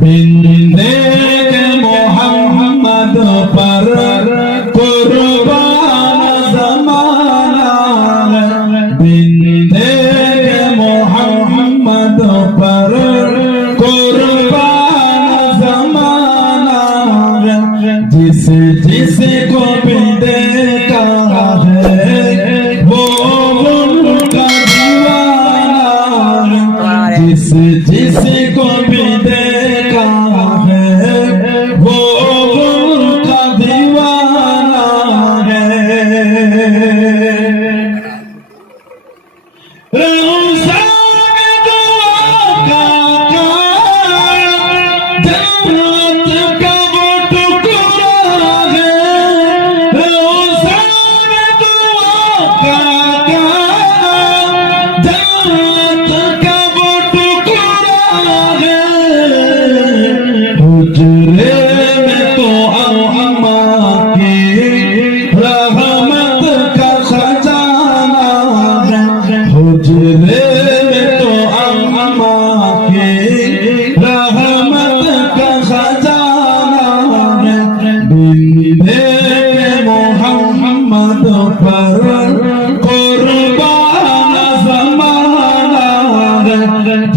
बिंदे मोहम्मद पर कुर्बान ज़माना बिंदे मोहम्मद पर कुर्बान ज़माना जिस जिस को भी देखा है वो उनका दीवाना जिस जिस को भी देखा है वो उनका दीवाना है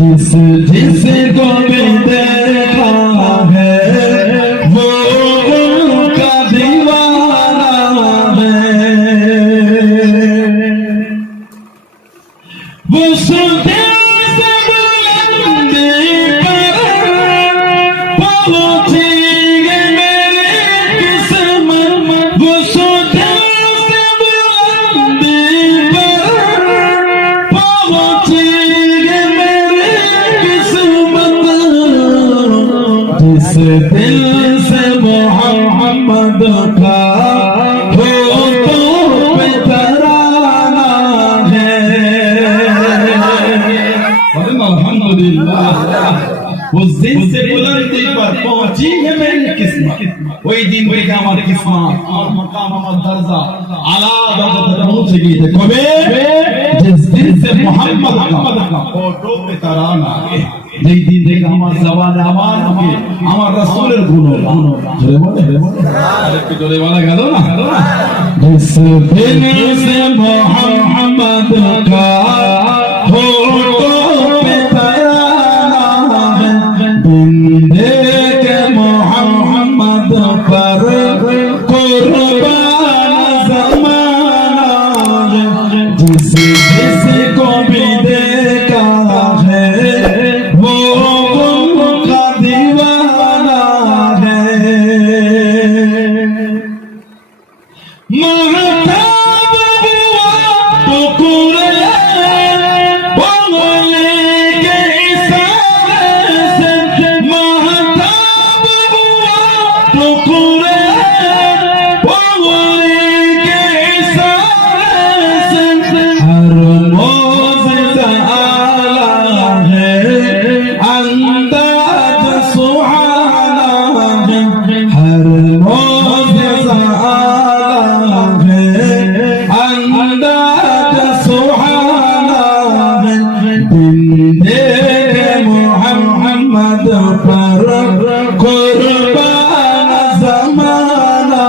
जिस जिस को भी देखा है वो उनका दीवाना है वो सुनते से बुलंदी पर पहुंची मेरी किस्मत वो सुनते से बुलंदी पर पहुंची जिस दिल से मोहम्मद का हो तो पे तराना है अल्हम्दुलिल्लाह उस दिन से बुलंदी पर पहुंची है मेरी किस्मत वही दिन থেকে আমার কিসমত আমার মাকাম আমার দরজা আলা দরজাতে পৌঁছে গিয়েছে কবে जिस दिन से मोहम्मद का फोटो पे तराना है যেই দিন থেকে আমার জবানে আমার রাসূলের গুণগান জোরে বলে আরেকটু জোরে বলা গেল না जिस दिन से मोहम्मद का फोटो पे तराना है बिंदे के मोहम्मद पर कुर्बान ज़माना जिस जिस को भी देखा है वो उनका दीवाना है महताब हुआ तो कुरले बोले के इशारे से महताब हुआ तो कुरले बोले के इशारे से हर मौज़िज़ा आला है अंदाज सुहाना है हर मौज़िज़ा आला है अंदाज सुहाना है बिंदे मोहम्मद पर कुर्बान ज़माना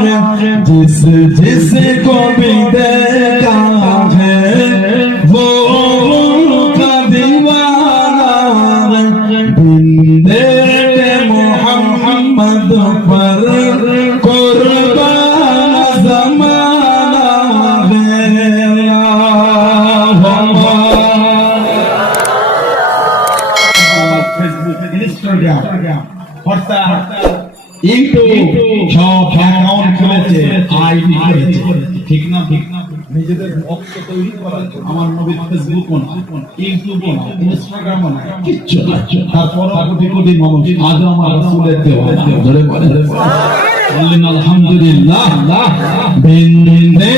है जिस जिस को भी देखा है वो उनका दीवाना है बिंदे मोहम्मद पर कुर्बान ज़माना है फेसबुक ইনস্টাগ্রাম হোয়াটসঅ্যাপ ইউটিউব সব অ্যাকাউন্ট খুলেছে আইডি করেছে ঠিক না নিজেদের ভক্ত তৈরি করার জন্য আমার নবীর ফেসবুকও না ইউটিউবও না ইনস্টাগ্রামও না কিচ্ছু না তারপর কোটি কোটি মানুষ আজ আমার রাসূলের দেওয়া ধরে বলেন আলহামদুলিল্লাহ বিন্দে